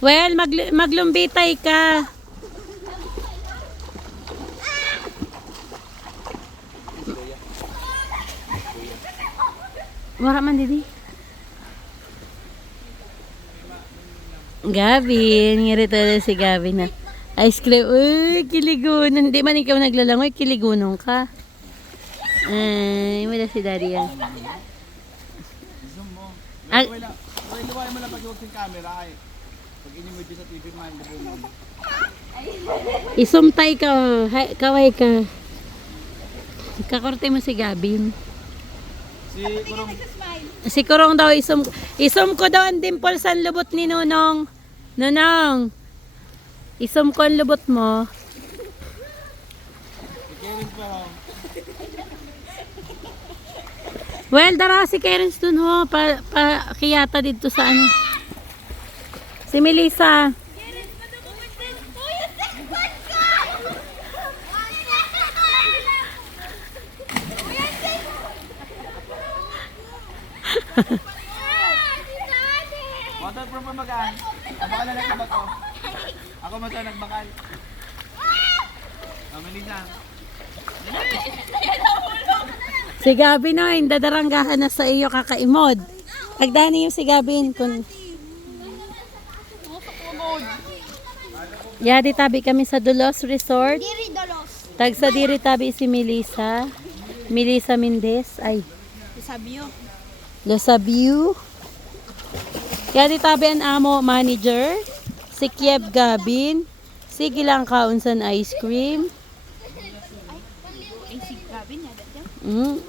Well, maglumbitay ka. Wala man didi. Gavin, ngirito na si Gavin na. Ice cream. Uy, kiligunong. Hindi man ikaw naglalangoy, kiligunong ka. Ay, wala si Daddy yan. Zoom mo. Wala mo lang pag-iwag yung camera ay. Pag inyo mo sa TV man, mo. Isumtay ka. Kaway ka. Kakorte mo si Gavin. Si Kurong. Si Kurong daw, isum ko daw ang dimple sa lubot ni Nonong. Nonong, isum ko ang lubot mo. Si Karen pa ho. Well, dara si Karen dun ho. Kiyata dito sa ano. Si Melissa. Waterproof pa magaan. Ako na nagbakal ko. Ako mo sa nagbakal. Melissa. Si Gabin o, dadaranggahan na sa iyo kakaimod. Pagdani yung si Gabin. Yadi tabi kami sa Dulos Resort. Diri Dolos. Tag sa diri tabi si Melissa. Melissa Mendez. Ay, Sabi yo. Losabiu. Yadi tabi ang amo manager. Si Kiev Gabin. Si Gilang Kaunsan Ice Cream. Ay, si Gavin na dyan.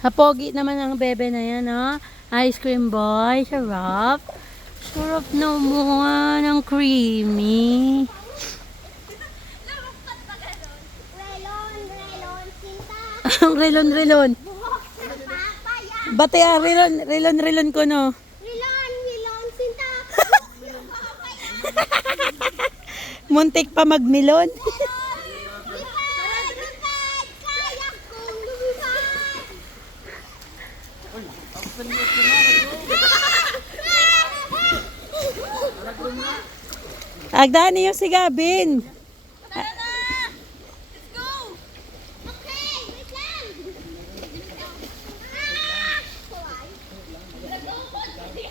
Hapogi naman ang bebe na yan, ha? Ice cream boy, sarap. Sarap naman, ang creamy. Relon, sinta. Ang relon-relon. Papaya. Bate relon-relon ko, no? Relon, sinta. Muntik pa magmilon. Kaya kong lumipad. Agdaan niyo si Gabin. Let's go. Okay, wait lang.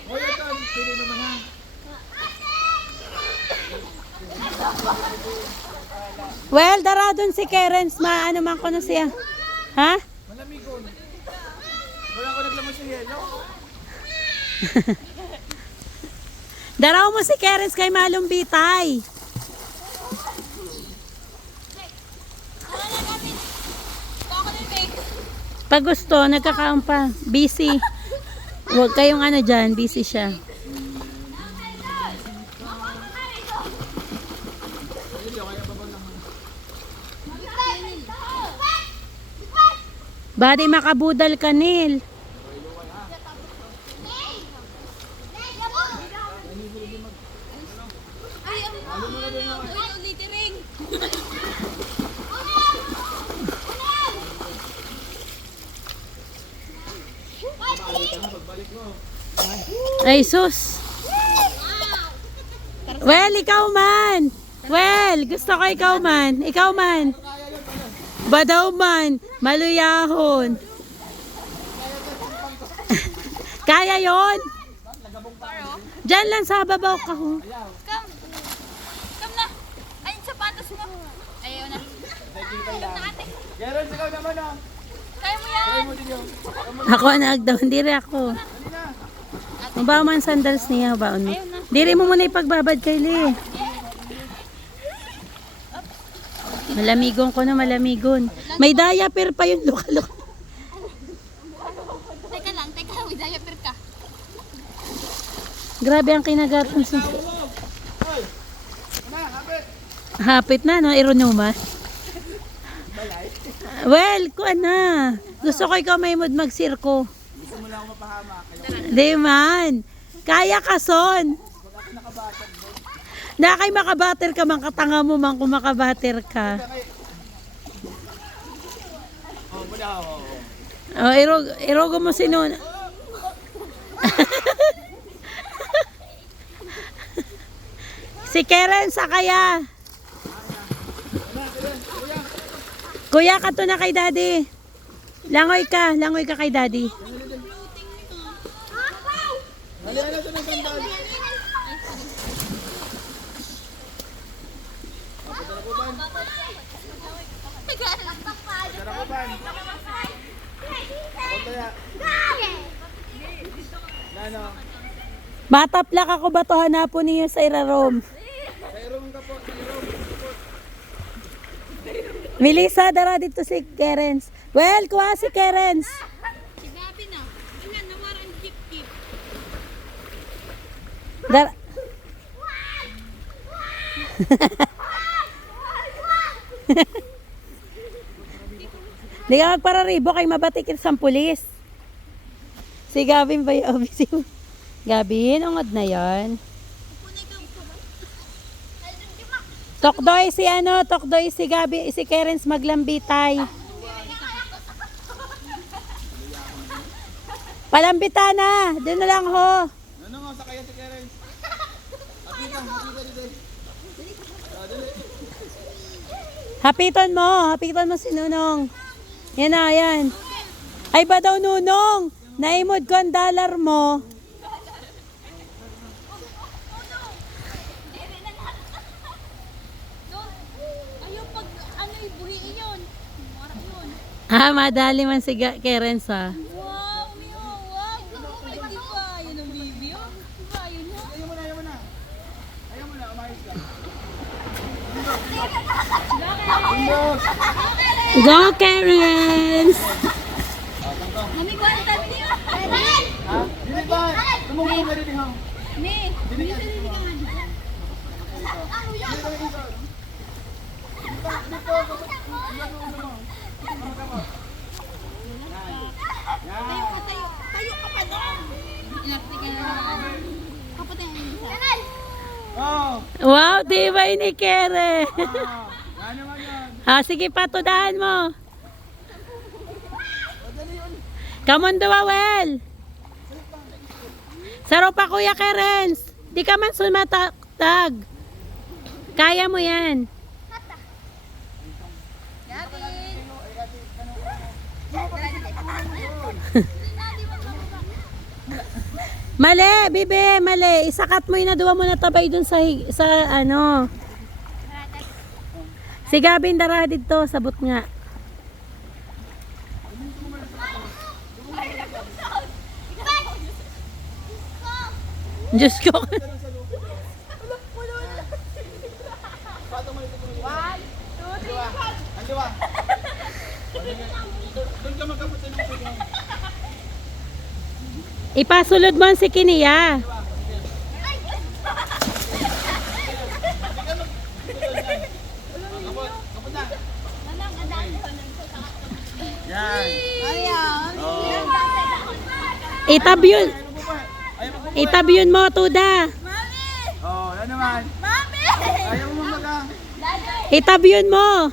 Hoy, ito. Pwede naman ha. Well, dara dun si Kerens. Ano man ko na siya. Ha? Malamigon. Wala ko naglaman sa yelo. Daraw mo si Kerens kay Malumbitay. Pag gusto, nagkakaon pa. Busy. Huwag kayong ano dyan, busy siya. Badi makabudal ka, Nil. Ay, sus. Well, ikaw man. Well, gusto ko ikaw man. Ikaw man. Badaw man. Maluyahon. Kaya yon. Diyan lang sa babaw ka ho. Come na. Ay, sapatos mo. Ayaw na. Karen, ikaw naman ha. Kaya mo yan. Try mo din yun. Ako nagdaw, diri ako. Mabaw man sandals niya, baon mo. Diri mo muna ipagbabad kay Lee. Malamigon ko na, malamigon. May diaper pa yun, luka-luka. Teka lang, may diaper ka. Grabe ang kinagatan sa... Hoy! Ano, hapit. Hapit na, no? Ironuma. Well, kuan na. Gusto ko ikaw may mood magsirko. Gusto mo lang ako mapahama. Di man. Kaya ka, son. Na kay makabater ka man, katanga mo man kung makabater ka. Oh, wala ako. Oh, irogo mo si Nona. Karen, sa kaya. Kuya, kato na kay daddy. Langoy ka kay daddy. Dali, ano ito ng sandal? Padarakuban. Padarakuban. Kontaya. Nano? Bata plak ako ba to hanapon niyo sa irarom? Mayroon ka po. Mayroon. Melissa, dara dito si Kerens. Well, kuha si Kerens. Si Gabi na. Ayan, nawaran jeep-jeep. Dara. Di ka magpararibo kay mabatikir sa pulis. Si Gavin ba yung Gavin, ungod na yan. Tokdoy si Gabi, si Kerens maglambitay. Palambita na, doon na lang ho. Ano nga, sakaya si Karen? Hapita dito. Dali. Hapiton mo si Nunong. Yan na, yan. Ay ba daw Nunong? Naimod ko ang dollar mo. Ayaw pag ano ibuhiin yun. Mara yun. Madali man si Kerens ha. Wow, Mio, wow. Hindi pa. Yun ang baby, oh. Di ba, yun na. Ayaw mo na, umayos ka. Go Kerens! Mami, kuha na tayo niyo. Ha? Dili ba? Tumungkong ka rin, ha? Ni, Dili ka. tayo ka pa doon. Inakti ka na. Kapatay ang isa. Oh. Wow, tibay ni Keren. Yan naman yan. Sige patudahan mo. Come on, Duwawel. Saro pa Kuya Kerens. Di ka man sumatagtag. Kaya mo yan. Mali, bibe, mali. Isakat mo yun na duwa mo na tabay dun sa ano. Si Gabin dara dito, sabot nga. Diyos ko. Andiwa. Doon ka magkapot ng pwede. Ipasulod mo si Kiniya. Kapot na. Yan. Ayan. Itabyon. Ayaw mo po. Itabyon mo, Tuda. Mami! Oh, yan naman. Mami! Ayaw mo maga. Itabyon mo.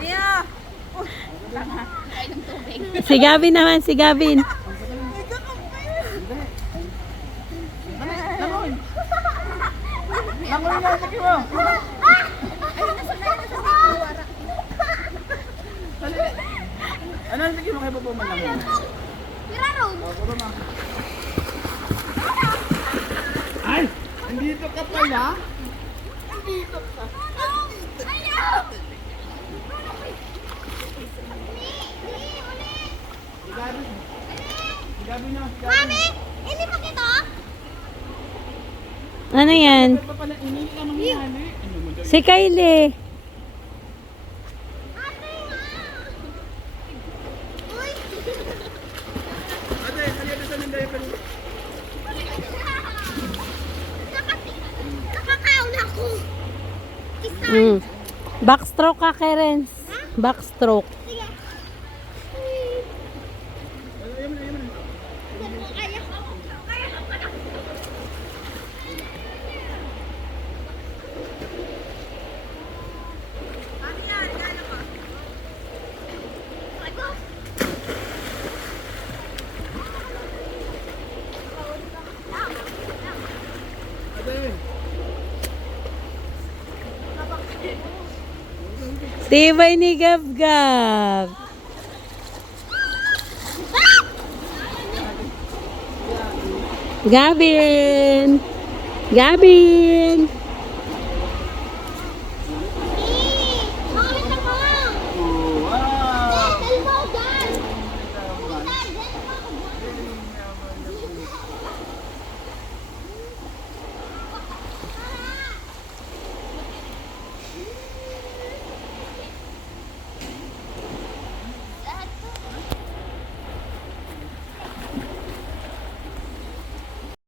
Mia! Kain ng tubig. Si Gavin naman, si Gavin. Langoy na, sakit mo. Dali. Ano ang sakit mo kay Bobo man lang? Piraro! Oh, Bobo man. Ay! Nandito ka pala? Nandito ka. Ayaw! Si Gabi na. Mami! Hindi pa kita? Ano yan? Pa pala, ini ka mangyari. Ano mo daw? Si Kylie. Uy! Ate, halika sa nanday pa. Nakakaon ako. Isa. Backstroke ka, Kerens. Backstroke. Sige. Ayaw mo na, ayaw mo na. Kaya ko. Kaya ko. Mami na, regalo ko. Tibay ni Gab-Gab. Gavin! Gavin!